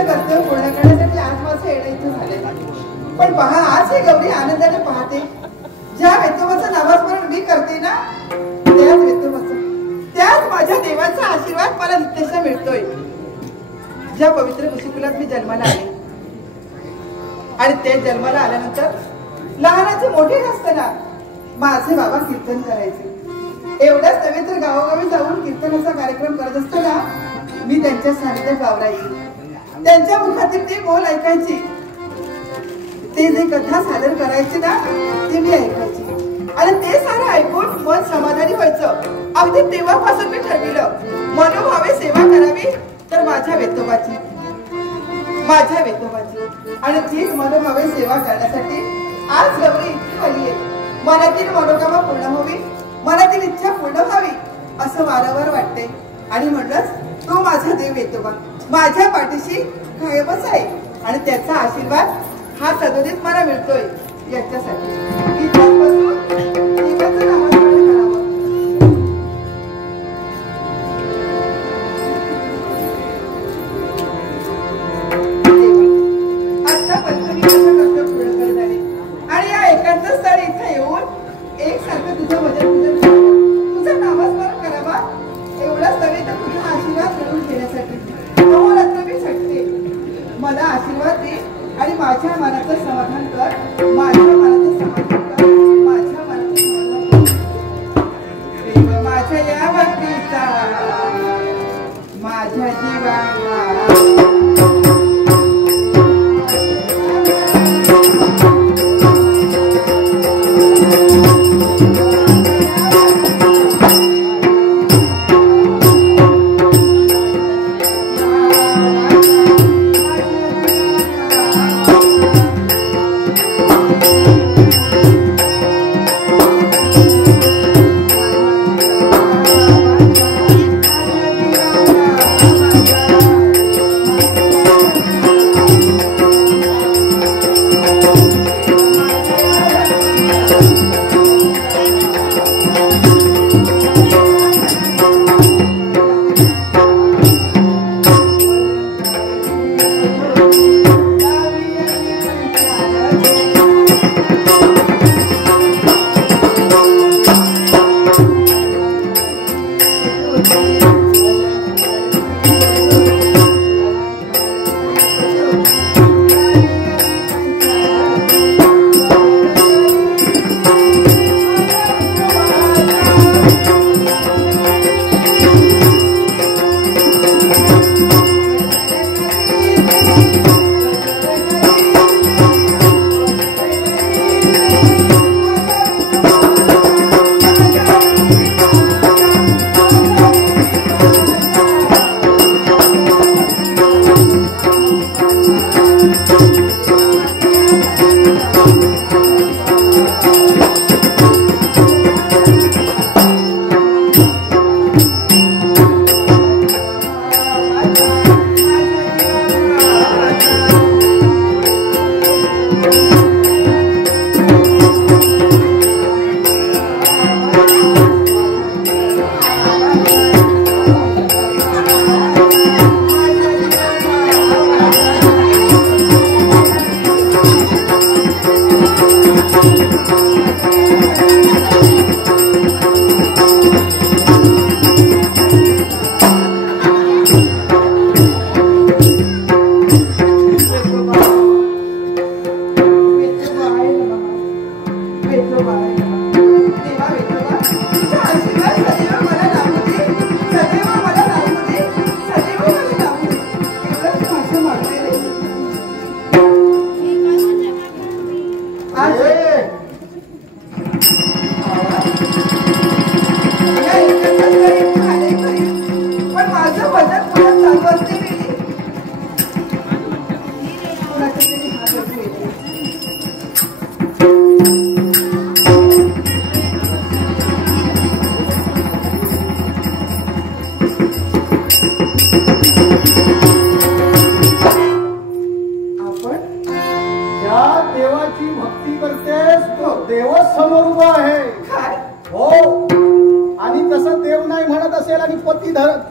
माझं कर्तव्य पूर्ण करण्यासाठी आज माझं येणं इथे झालेलं. पण पहा, आज ही गौरी आनंदाने पाहते. ज्या वेतोबाचं नामस्मरण मी करते ना, त्याच वेतोबाचं, त्याच माझ्या देवाचा आशीर्वाद मला नित्यशा मिळतोय. ज्या पवित्र ऋषिकुलात मी जन्माला आले आणि ते जन्माला आल्यानंतर लहानाचे मोठे नसताना माझे बाबा कीर्तन करायचे. एवढ्याच नव्हे तर गावोगावी जाऊन कीर्तनाचा कार्यक्रम करत असताना मी त्यांच्या सानिध्यात वावरायची. त्यांच्या मुखातील ते बोल ऐकायची. ते जे कथा सादर करायचे ना, ते मी ऐकायची आणि ते सारं ऐकून मन समाधानी व्हायचं. अगदी तेव्हापासून मी ठरविलं, मनोभावे सेवा करावी तर माझ्या वेतोबाची आणि तीच मनोभावे सेवा करण्यासाठी आज गौरी इतकी आली आहे. मनातील मनोकामना पूर्ण व्हावी, मनातील इच्छा पूर्ण व्हावी असं वारंवार वाटते. आणि म्हणलंच तो माझा देव वेतोबा माझ्या पाठीशी कायमच आहे आणि त्याचा आशीर्वाद हा सदोदित मला मिळतोय. याच्यासाठी इथेच बसून देवाचं नामस्मरण करावं. आतापर्यंत मी कसं कर्तव्य पूर्ण करत आले आणि या एकांत स्थळी इथे येऊन एकसारखं तुझं भजन तुझं नामस्मरण करावा एवढाच नव्हे तर तुझा आशीर्वाद मिळवून घेण्यासाठी अहोरात्र मी झटते. मला आशीर्वाद दे आणि माझ्या मनाचं समाधान कर. माझ्या मनाचं समाधान कर. माझ्या मनाचं समाधान कर. माझ्या या भक्तीचा माझ्या जीवाला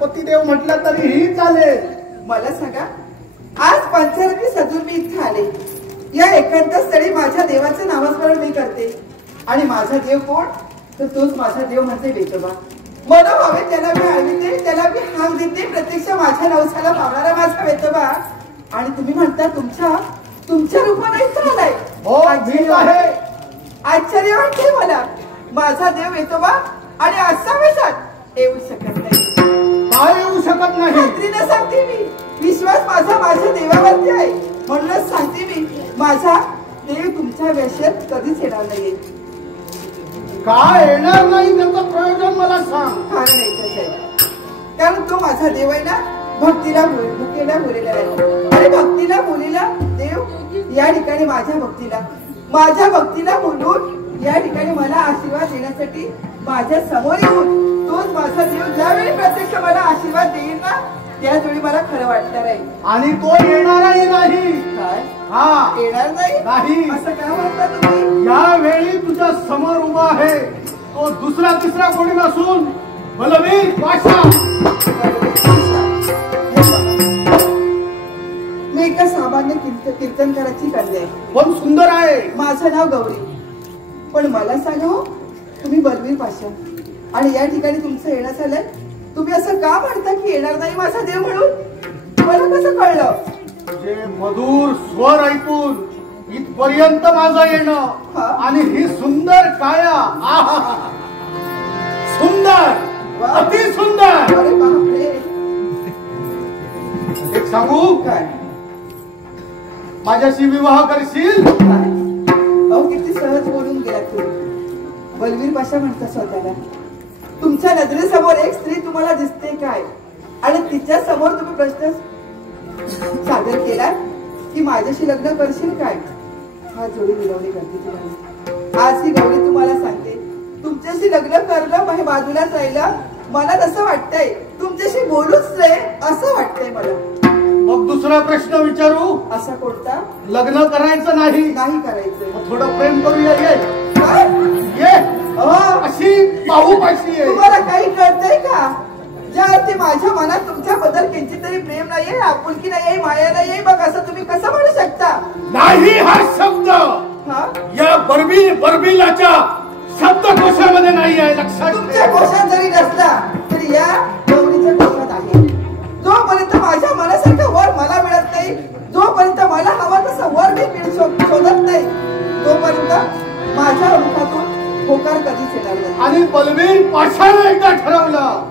पतिदेव म्हटलं तरीही चालेल. मला सांगा, आज पंचरथी सजून मी इथे आले. या एकांत स्थळी माझ्या देवाचे नामस्मरण मी करते. आणि माझा देव कोण? तर तोच माझा देव म्हणजे वेतोबा. मला हवे त्याला मी आळविते, त्याला मी हाक देते. प्रत्यक्ष माझ्या नवसाला पावणारा माझा वेतोबा. आणि तुम्ही म्हणता तुमच्या रूपाने इथं आलाय. आश्चर्य वाटते मला. माझा देव वेतोबा आणि असा वेशात येऊ शकत नाही. काय येऊ शकत नाही? खात्रीने सांगते मी. विश्वास माझ्या देवावरती आहे. म्हणूनच सांगते मी, माझा देव तुमच्या वेशात कधीच येणार नाहीये. काय येणार नाही त्याचं प्रयोजन मला सांग. कारण एकच आहे, कारण तो माझा देव आहे ना, भक्तीला भुकेला बोलेला आहे. आणि भक्तीला बोलेला देव या ठिकाणी माझ्या भक्तीला बोलून या ठिकाणी मला आशीर्वाद देण्यासाठी माझ्या समोर येऊन तोच माझा देव ज्यावेळी प्रत्यक्ष मला आशीर्वाद देईल ना, त्याच वेळी मला खरं वाटणार आहे. आणि तो येणारही नाही. काय? हा, येणार नाही? असं काय म्हणता तुम्ही? यावेळी तुझ्या समोर उभा आहे तो दुसरा तिसरा कोणी नसून बलवीर पाशा. मी एका सामान्य कीर्तनकाराची कन्या आहे. पण सुंदर आहे. माझं नाव गौरी. पण मला सांगा, तुम्ही बलवीर पाशा आणि या ठिकाणी तुमचं येणं झालंय. तुम्ही असं का म्हणता की येणार नाही माझा देव म्हणून? मला कसं कळलं? तुझे मधुर स्वर ऐकून इथपर्यंत माझं येणं आणि ही सुंदर काया. सुंदर, अति सुंदर. अरे बापरे. एक सांगू काय? माझ्याशी विवाह करशील? अहो, किती सहज बोलून गेला तुम्ही. बलवीर पाशा म्हणता स्वतःला. तुमच्या नजरेसमोर एक स्त्री तुम्हाला दिसते काय? आणि तिच्या समोर तुम्ही प्रश्न सादर केला की माझ्याशी लग्न करशील काय? हा जोडी मिळवणी करते तुम्हाला. आज ही गौरी तुम्हाला सांगते, तुमच्याशी लग्न करणं म्हणजे बाजूलाच राहिलं. मला तसं वाटतंय तुमच्याशी बोलूच रे असं वाटतंय मला. मग दुसरा प्रश्न विचारू. असा कोणता? लग्न करायचं नाही? नाही करायचं. थोडं प्रेम करूया. ये अशी पाहूपाशी आहे. तुम्हाला काही कळतंय का? ज्या अर्थी माझ्या मनात तुमच्याबद्दल किंचित तरी प्रेम नाहीये, आपुलकी नाहीये, माया नाहीये, मग असं तुम्ही कसं म्हणू शकता? नाही हा शब्द या बरबिलाच्या शब्दकोशामध्ये नाही आहे. लक्षात. तुमच्या कोशात जरी नसला तरी या गौरीच्या कोशात आहे. जोपर्यंत माझ्या मनासारखं वर मला मिळत नाही, जोपर्यंत मला हवा तसं वर मी शोधत नाही, तोपर्यंत माझ्या मुखातून होकार कधीच येणार नाही. आणि बलवीर पाशाने एकदा ठरवलं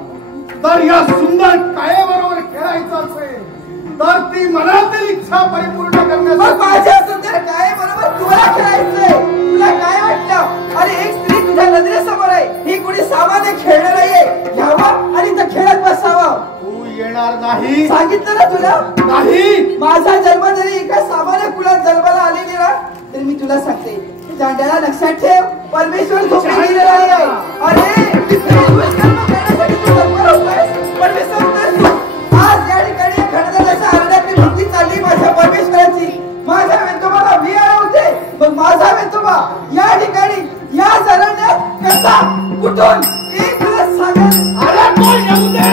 तर या सुंदर कायेबरोबर खेळायचं असेल तर ती मनातील इच्छा परिपूर्ण करण्यासाठी माझ्या सुंदर कायेबरोबर तुला खेळायचंय. तुला काय वाटलं? अरे एक स्त्री तुझ्या नजरेसमोर आहे. ही कुणी सामान्य खेळणं नाहीये. घ्यावं आणि त्या खेळत बसावं. तू येणार नाही. सांगितलं ना तुला. नाही. माझा जन्म जरी एका सामान्य कुळात जन्माला आलेली ना, तरी मी तुला सांगते, जांड्याला लक्षात ठेव, परमेश्वर झोपी गेलेला आहे. अरे पण विसरतोय तू. आज या ठिकाणी घडण्याच्या आरण्यात मी भक्ती चालली माझ्या परमेश्वराची. माझ्या वेतोबाला मी होते, मग माझा वेतोबा या ठिकाणी या सरण्यात कसा कुठून एक दिवस सांगेल. अरे कोण येऊ दे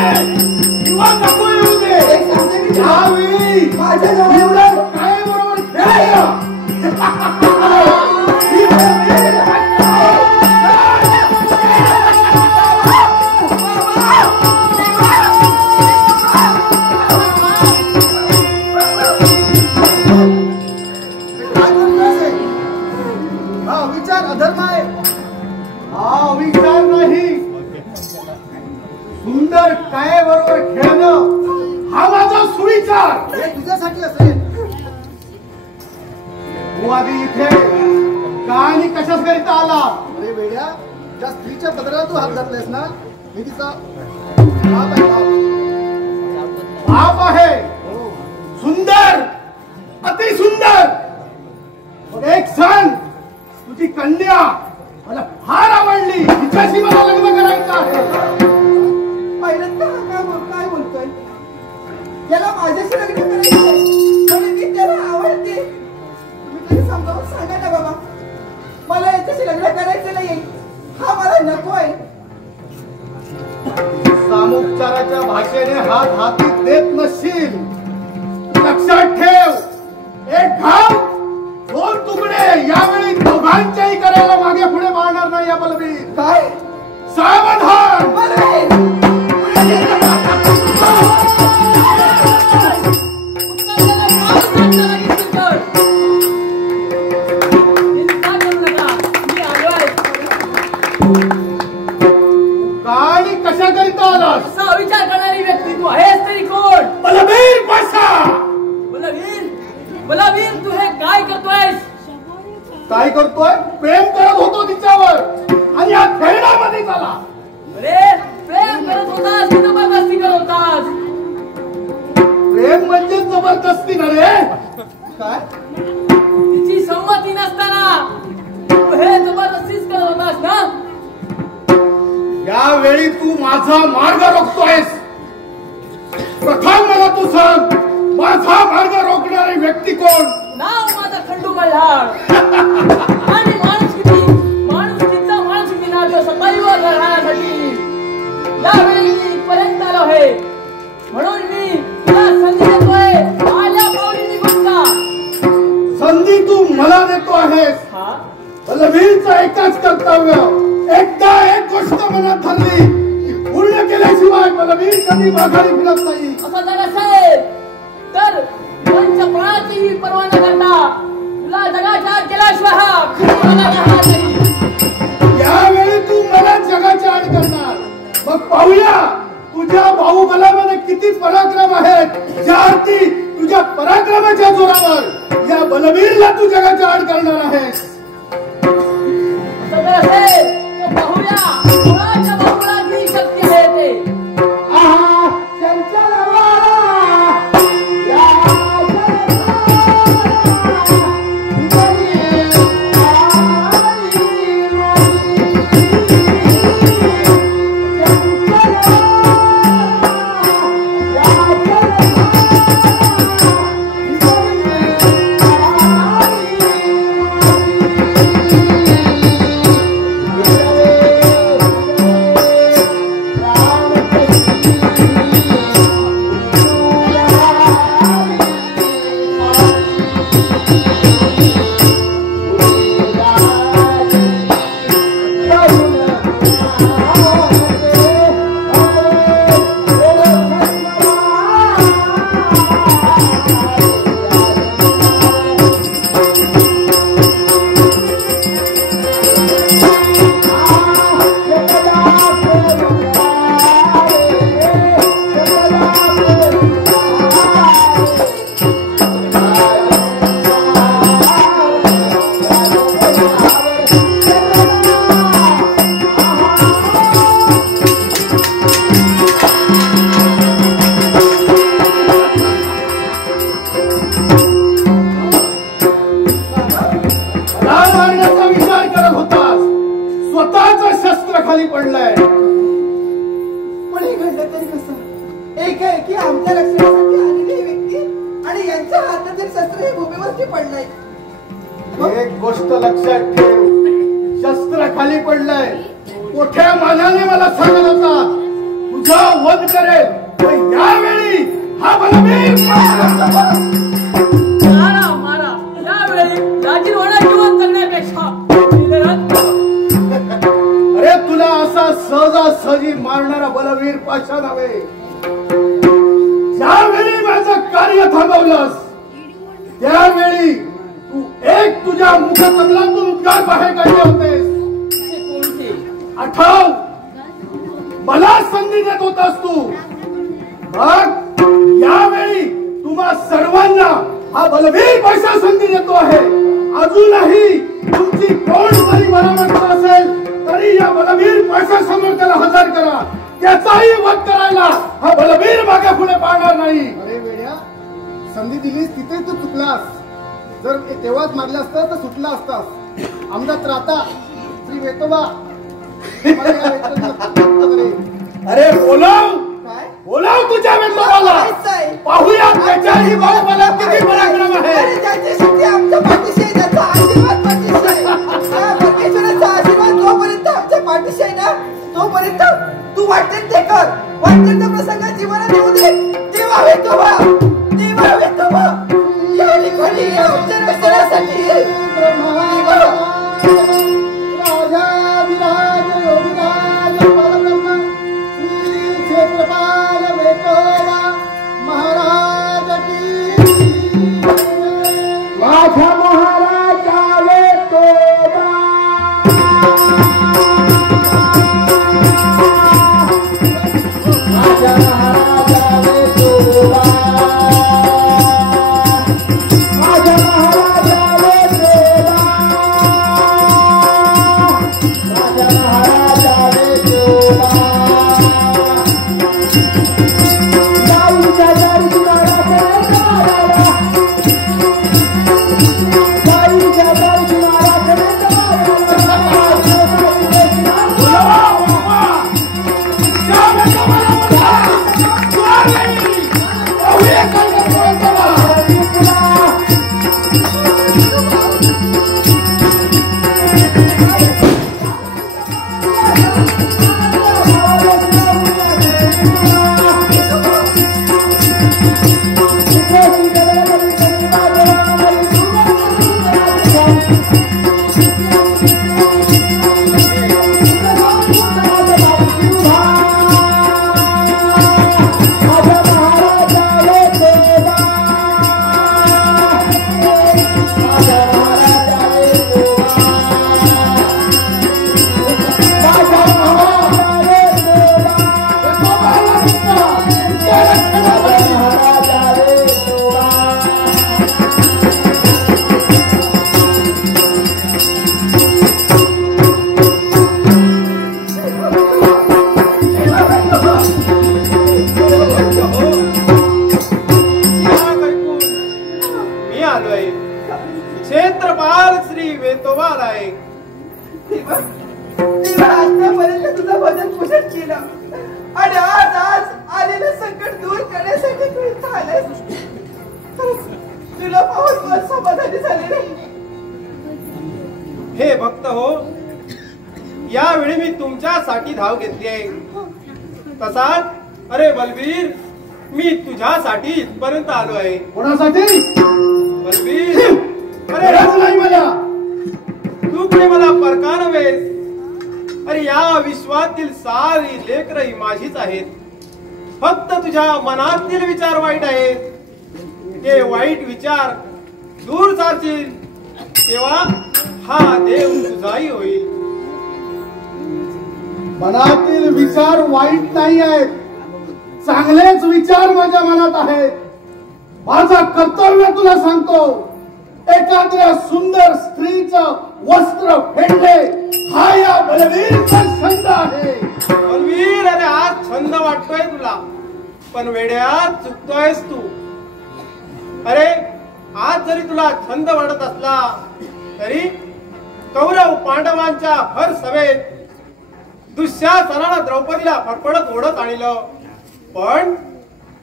किंवा नको येऊ दे, एक सांगते मी यावेळी माझ्या जवळ काय बरोबर खेळायला. सुंदर काय बरोबर खेळणं हा माझा सुविचार. तुझ्यासाठी असेल. तू आधी इथे का आणि कशाच करिता आला? अरे वेड्या, ज्या स्त्रीच्या पदराला तू हात घातलेस ना, मी तिचा बाप आहे. सुंदर, अति सुंदर. एक सांग, तुझी कन्या मला फार आवडली. हिच्याशी मला लग्न करायचं आहे. काय बोलतोय? याला माझ्याशी लग्न करायचंय म्हणून मी त्याला आवडते. तुम्ही तरी समजावून सांगा ना बाबा, मला याच्याशी लग्न करायचं नाही. हा मला नकोय. सामुपचाराच्या भाषेने हात हाती देत नसशील लक्षात ठेव, एक घाव दोन तुकडे यावेळी दोघांच्याही करायला मागे पुढे मारणार नाही या बलवीर. काय सावधान. आणि कशा करिता आलास? असा विचार करणारी व्यक्ती तू आहेस तरी कोण? बलवीर पाशा. बलवीर तू हे काय करतोयस? काय करतोय? प्रेम करत होतो तिच्यावर आणि या खेळण्यामध्ये झाला. अरे प्रेम करत होतास की जबरदस्ती करत होतास? प्रेम म्हणजे जबरदस्ती ना रे. काय तिची संमती नसताना तू हे जबरदस्तीच करत होतास ना? यावेळी तू माझा मार्ग रोखतोयस. प्रथम मला तू सांग, माझा मार्ग रोखणारी व्यक्ती कोण? नाव माझा खंडू मल्हार आणि माणुसकीचा माणुसकी नाव सदैव लढण्यासाठी यावेळी मी इथपर्यंत आलो आहे. म्हणून मी तुला संधी देतोय, आल्या पावली निघून जा. संधी तू मला देतो आहेस. बलवीरचं एकच कर्तव्य, एकदा एक गोष्ट मनात धरली पूर्ण केल्याशिवाय बलवीर कधी माघारी फिरत नाही. असं जर असेल तर पंच प्राणाचीही पर्वा न करता तुला जगाच्या आत गेल्याशिवाय हा खंडू मला राहणार नाही. यावेळी तू मला जगाच्या आड करणार. मग पाहूया तुझ्या बाहुबलामध्ये किती पराक्रम आहेत. ज्या अर्थी तुझ्या पराक्रमाच्या जोरावर या बलवीरला तू जगाच्या आड करणार आहेस. असं जर असेल तर पाहूया कोणाच्या बाहुबलात ही शक्ती आहे ते. खाली पडलाय. पण हे घडलं तरी कसं? एकाएकी आमच्या रक्षणासाठी आलेली व्यक्ती आणि यांच्या हातातील शस्त्र हे भूमीवरती पडलंय. एक गोष्ट लक्षात ठेव, शस्त्र खाली पडलंय. मोठ्या मानाने मला सांगत होता तुझा वध करेल, पण यावेळी हा बलवीर मारा यावेळी राजीवाडा जीवन जगण्यापेक्षा अरे तुला असा सहजासहजी मारणारा बलवीर पाशा नव्हे. ज्यावेळी माझं कार्य थांबवलंस त्यावेळी तू एक तुझ्या मुखकमलातून उद्गार बाहेर काढले होतेस. आठव, मला संधी देत होतास तू. मग यावेळी तुम्हा सर्वांना हा बलवीर पाशा संधी देतो आहे. अजूनही तुमची कोण जरी बरोबर असेल तरी या बलवीर पाशा समोर त्याला हजर करा. त्याचाही वध करायला हा बलवीर मागे पुढे पाहणार नाही. अरे वेड्या, संधी दिलीस तिथे तू चुकलास. जर तेव्हाच मारलं असतं तर सुटला असतास. आमचा त्राता श्री वेतोबा अरे बोलाव, काय बोलाव तुझ्या वेतोबाला. पाहूया त्याच्याही बाहुबलात किती पराक्रम आहे. अरे ज्याची शक्ती आमच्या पाठीशी आहे, ज्याचा आशीर्वाद पाठीशी आहे, त्या परमेश्वराचा आशीर्वाद जोपर्यंत आमच्या पाठीशी आहे ना तोपर्यंत तू वाटेल ते कर. वाटेल त्या प्रसंगात जीवनात येऊ दे. देवा वेतोबा, देवा वेतोबा. क्षेत्रपाल श्री वेतोबाल आहे. आजपर्यंत तुझं भजन पूजन केलं आणि आज आलेलं संकट दूर करण्यासाठी तू इथं आलास. तुला पाहून मन समाधानी झाले रे. हे भक्त हो, यावेळी मी तुमच्यासाठी धाव घेतली आहे. तसाच अरे बलवीर, मी तुझ्यासाठी इथपर्यंत आलो आहे. कोणासाठी? बलवीर, अरे नाही मला तू कुणी मला परका नव्हेस. अरे या विश्वातील सारी लेकरही माझीच आहेत. फक्त तुझ्या मनातील विचार वाईट आहेत. ते वाईट विचार दूर सारतील तेव्हा हा देव तुझाही होईल. मनातील विचार वाईट नाही आहेत, चांगलेच विचार माझ्या मनात आहेत. माझं कर्तव्य तुला सांगतो, एखाद्या सुंदर स्त्रीचं वस्त्र फेडले हा या बलवीरचा छंद आहे. बलवीर, अरे आज छंद वाटतोय तुला, पण वेड्यात चुकतोयस तू. अरे आज जरी तुला छंद वाटत असला तरी कौरव पांडवांच्या भर सभेत दुःशासनाला द्रौपदीला फडफडत ओढत आणलं, पण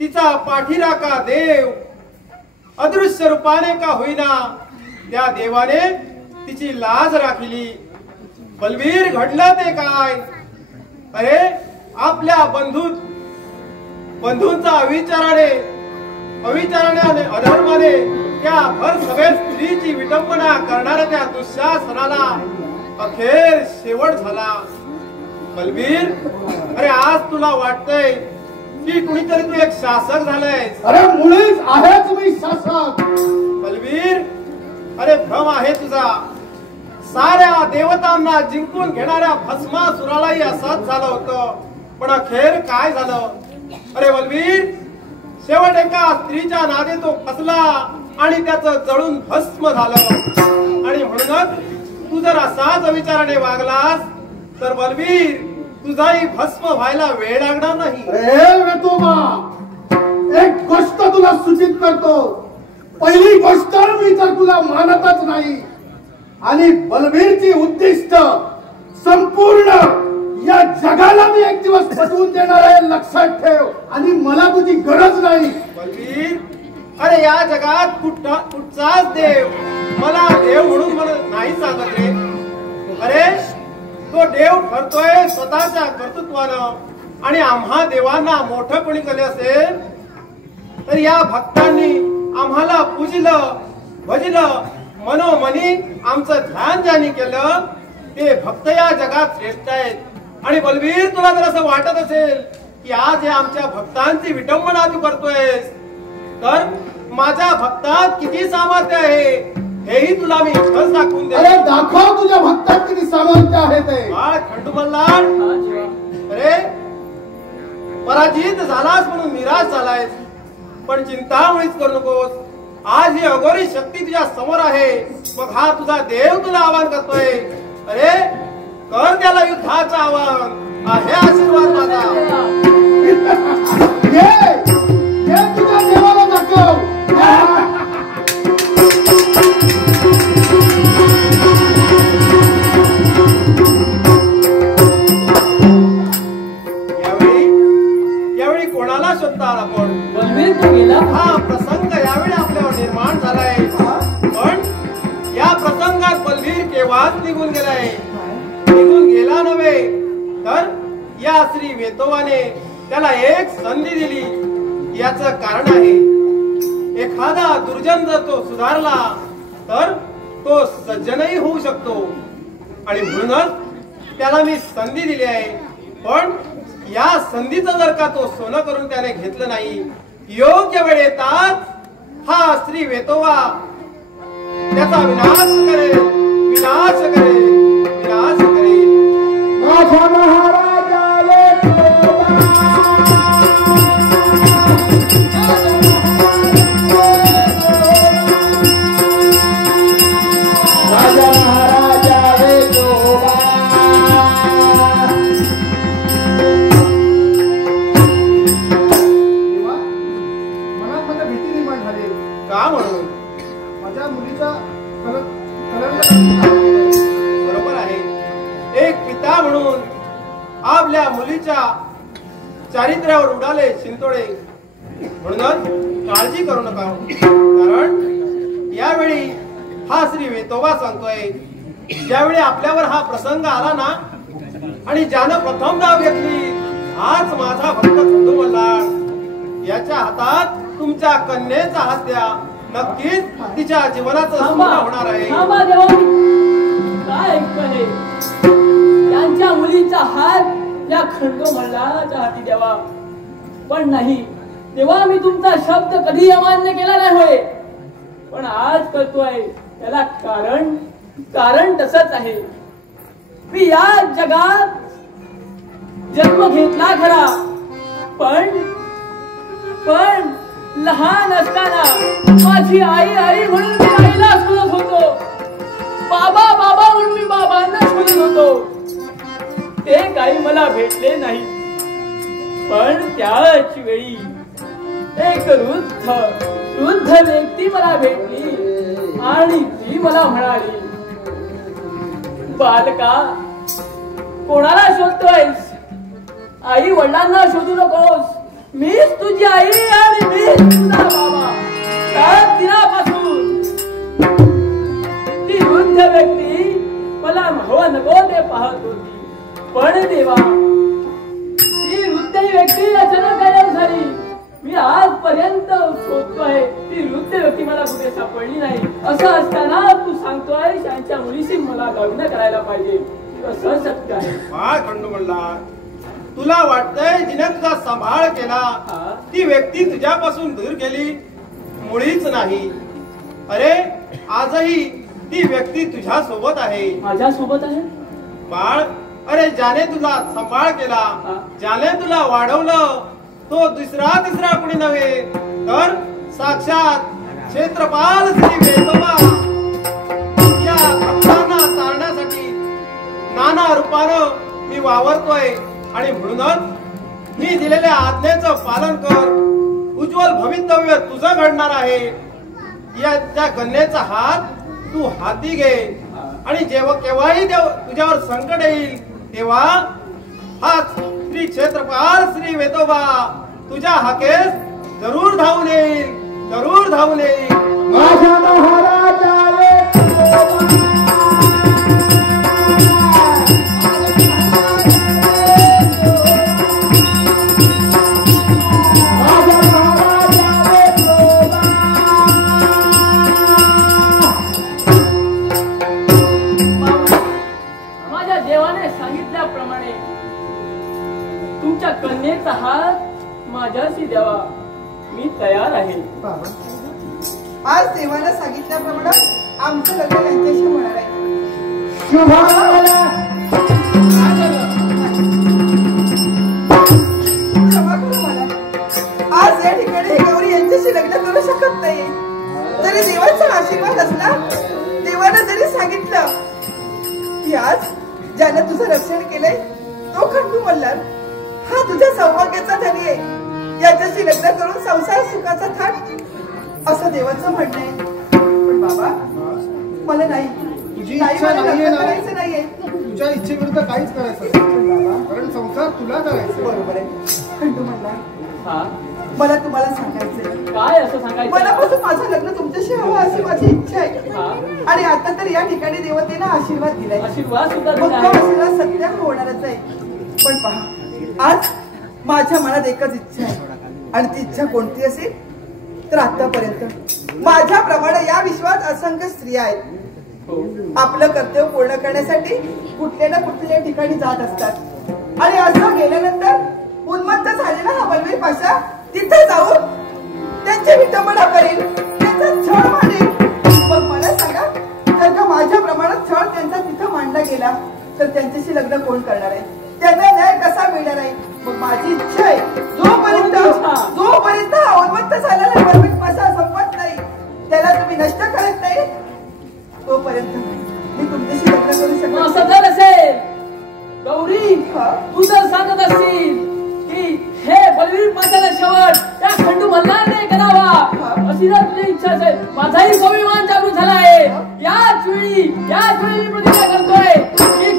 तिचा पाठीराखा देव अदृश्य रूपाने का होईना त्या देवाने तिची लाज राखली. बलवीर, घडलं ते काय? अरे आपल्या बंधूंचा अविचाराने आणि अधर्माने त्या भर सभेत स्त्रीची विटंबना करणाऱ्या त्या दुःशासनाला अखेर शेवट झाला. बलवीर, अरे आज तुला वाटतंय की कुणीतरी तू एक शासक झालायस. अरे मुळीच आहेच मी शासक. बलवीर, अरे भ्रम आहे तुझा. साऱ्या देवतांना जिंकून घेणाऱ्या भस्मासुरालाही असंच झालं होतं, पण अखेर काय झालं? अरे बलवीर, शेवट एका स्त्रीच्या नादी तो फसला आणि त्याचं जळून भस्म झालं. आणि म्हणूनच तू जर असाच विचाराने वागलास तर बलवीर, तुझाही भस्म व्हायला वेळ लागणार नाही. अरे वेतोबा, एक गोष्ट तुला सूचित करतो. पहिली गोष्ट, मी तर तुला मानतच नाही आणि बलवीरची उद्दिष्ट संपूर्ण या जगाला मी एक दिवस पटवून देणार आहे, लक्षात ठेव. आणि मला तुझी गरज नाही. बलवीर, अरे या जगात कुठचाच देव मला देव म्हणून म्हणत नाही सांगत रे. अरे तो देव ठरतोय स्वतःच्या कर्तृत्वानं. आणि आम्हा देवांना मोठं कोणी केले असेल तर या भक्तांनी आम्हाला पूजिलं भजिलं, मनोमनी आमचं ध्यान ज्यांनी केलं ते भक्त या जगात श्रेष्ठ आहेत. आणि बलवीर, तुला जर असं वाटत असेल की आज या आमच्या भक्तांची विटंबना तू करतोयस तर माझ्या भक्तात किती सामर्थ्य आहे हेही तुला मी इथंच दाखवून दे. अरे दाखव तुझ्या भक्तात किती सामर्थ्य आहे ते. बाळ खंडू मल्हार, अरे पराजित झालास म्हणून निराश झालायस. पण चिंता मुळीच करू नकोस. आज ही अघोरी शक्ती तुझ्या समोर आहे. मग हा तुझा देव तुला आवाहन करतोय. अरे कर त्याला युद्धाचं आवाहन. आहे आशीर्वाद माझा. ये तुझ्या देवाला दाखव. यावेळी कोणाला शोधता आला? पण बलवीर तो गेला. हा प्रसंग यावेळी आपल्यावर निर्माण झालाय. पण या प्रसंगात बलवीर केव्हाच निघून गेलाय. निघून गेला नव्हे तर या श्री वेतोबाने त्याला एक संधी दिली. याचं कारण आहे, एखादा दुर्जन जर तो सुधारला तर तो सज्जनही होऊ शकतो. आणि म्हणूनच त्याला मी संधी दिली आहे. पण या संधीचं जर का तो सोनं करून त्याने घेतलं नाही, योग्य वेळ येताच हा श्री वेतोबा त्याचा विनाश करेल. विनाश करेल. विनाश करेल. माझ्या महाराजा वेतोबा. राजा महाराजा वेतोबा. मनात माझ्या भीती निर्माण झाली. का म्हणून? माझ्या मुलीचा बरोबर आहे. एक पिता म्हणून आपल्या मुलीच्या चारित्र्यावर उडाले शिंतोडे. म्हणूनच काळजी करू नका. कारण यावेळी हा श्री वेतोबा सांगतोय, ज्यावेळी आपल्यावर हा प्रसंग आला ना, आणि ज्यानं प्रथम धाव घेतली हाच माझा भक्त खंडू मल्हार. याच्या हातात तुमच्या कन्येचा हात द्या. नक्कीच तिच्या जीवनाचं सुवर्ण होणार आहे. थांबा देवा. काय ऐकतोय? त्यांच्या मुलीचा हात या खंडू मल्हाराच्या हाती द्यावा. पण नाही तेव्हा मी तुमचा शब्द कधी अमान्य केला नाही होय. पण आज करतोय त्याला कारण तसंच आहे. मी या जगात जन्म घेतला खरा, पण लहान असताना माझी आई म्हणून मी आईला शोधत होतो. बाबा म्हणून मी बाबांना शोधत होतो. ते काही मला भेटले नाही. पण त्याच वेळी एक वृद्ध व्यक्ती मला भेटली आणि ती मला म्हणाली, बालका कोणाला शोधतोयस? आई वडिलांना शोधू नकोस. मीच तुझी आई आणि मीच तुझा बाबा. त्या दिनापासून ती वृद्ध व्यक्ती मला हवं नको ते पाहत होती. पण देवा, ती वृद्ध व्यक्ती अचानक गायब झाली. मी आजपर्यंत शोधतोय, ती वृद्ध व्यक्ती मला कुठे सापडली नाही. असं असताना तू सांगतोय त्यांच्या मुलीशी मला लग्न करायला पाहिजे. कसं शक्य आहे? बाळ खंडू मल्हार, तुला वाटतंय जिने तुझा सांभाळ केला ती व्यक्ती तुझ्यापासून दूर गेली? मुळीच नाही. अरे आजही ती व्यक्ती तुझ्या सोबत आहे. माझ्या सोबत आहे बाळ. अरे ज्याने तुझा सांभाळ केला, ज्याने तुला वाढवलं, तो दुसरा तिसरा कुणी नव्हे तर साक्षात क्षेत्रपाल श्री वेतोबा. या भक्तांना तारण्यासाठी नाना रूपानं मी वावरतोय. आणि म्हणूनच मी दिलेल्या आज्ञेचं पालन कर. उज्ज्वल भवितव्य तुझं घडणार आहे. या त्या कन्येचा हात तू हाती घे. आणि जेव्हा केव्हाही तुझ्यावर संकट येईल तेव्हा हा श्री क्षेत्रपाल श्री वेतोबा तुझ्या हाकेस जरूर धावून येईल. जरूर धावून येईल. माझ्या महाराजा वेतोबा. कन्येचा हात माझ्याशी द्यावा. मी तयार आहे. आज देवानं सांगितल्याप्रमाणे आमचं लग्न त्यांच्याशी होणार आहे. क्षमा करू मला. आज या ठिकाणी गौरी यांच्याशी शकत नाही. जरी देवाचा आशीर्वाद असला, देवानं जरी सांगितलं की आज ज्यानं तुझं रक्षण केलंय तो खंडू मल्हार हा तुझ्या सौभाग्याचा धनी आहे, याच्याशी लग्न करून संसार सुखाचा थाट, असं देवाचं म्हणणं आहे. पण बाबा मला नाही, तुझी नाही, इच्छा मला नाहीये लग्न ना? करायचं नाहीये. तुझ्या इच्छेविरुद्ध काहीच करायचं नाही. कारण संसार तुला करायचा. बरोबर आहे खंडू मल्हार, हा मला तुम्हाला सांगायचंय, काय असं सांगायचं? मनापासून माझं लग्न तुमच्याशी हवं अशी माझी इच्छा आहे. हा आणि आता तर या ठिकाणी देवतेनं आशीर्वाद दिलाय, आशीर्वाद सुद्धा मग दिला तो आहे. आशीर्वाद सत्य होणारच आहे. पण पहा, आज माझ्या मनात एकच इच्छा आहे, आणि ती इच्छा कोणती असेल तर आतापर्यंत माझ्याप्रमाणे या विश्वात असंख्य स्त्रिया आहेत. हो. आपलं कर्तव्य पूर्ण करण्यासाठी कुठल्या ना कुठल्या ठिकाणी जात असतात, आणि असं गेल्यानंतर उन्मत्त झालेला हा बलवीर पाशा तिथे जाऊन त्यांची विटंबना करेल, त्यांचा छळ मानेल. मग मला सांगा, जर का माझ्या प्रमाणात छळ त्यांचा तिथं मांडला गेला तर त्यांच्याशी लग्न कोण करणार आहे? त्यांना न्याय कसा मिळणार आहे? मग माझी इच्छा आहे, जोपर्यंत हा उन्मत्त झालेला बलवीर पाशा संपत नाही, त्याला तुम्ही नष्ट करत नाही, तोपर्यंत मी तुमच्याशी लग्न करू शकतो. असं जर असेल गौरी, हा? तू जर सांगत असशील की हे बलवीर पाशाचा शेवट त्या खंडू मल्हारने करावा, अशी जर तुझी इच्छा असेल, माझाही स्वाभिमान जागृत झाला आहे. याच वेळी मी प्रतिज्ञा करतोय की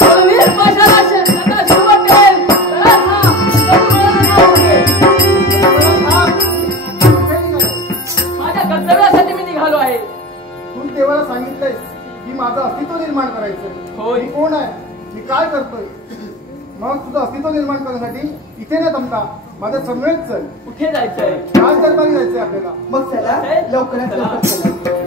बलवीर पाशाला त्याचा शेवट करेल, तरच हा खंडू मल्हार माझ्या कर्तव्यासाठी मी निघालो आहे. तू देवाला सांगितलंयस की माझं अस्तित्व निर्माण करायचं. होय. मी कोण आहे, मी काय करतोय? मग तुझं अस्तित्व निर्माण करण्यासाठी इथे न थांबता माझ्या समवेत चल. कुठे जायचंय? राज दरबारी जायचंय आपल्याला. मग चला लवकरात लवकर चला.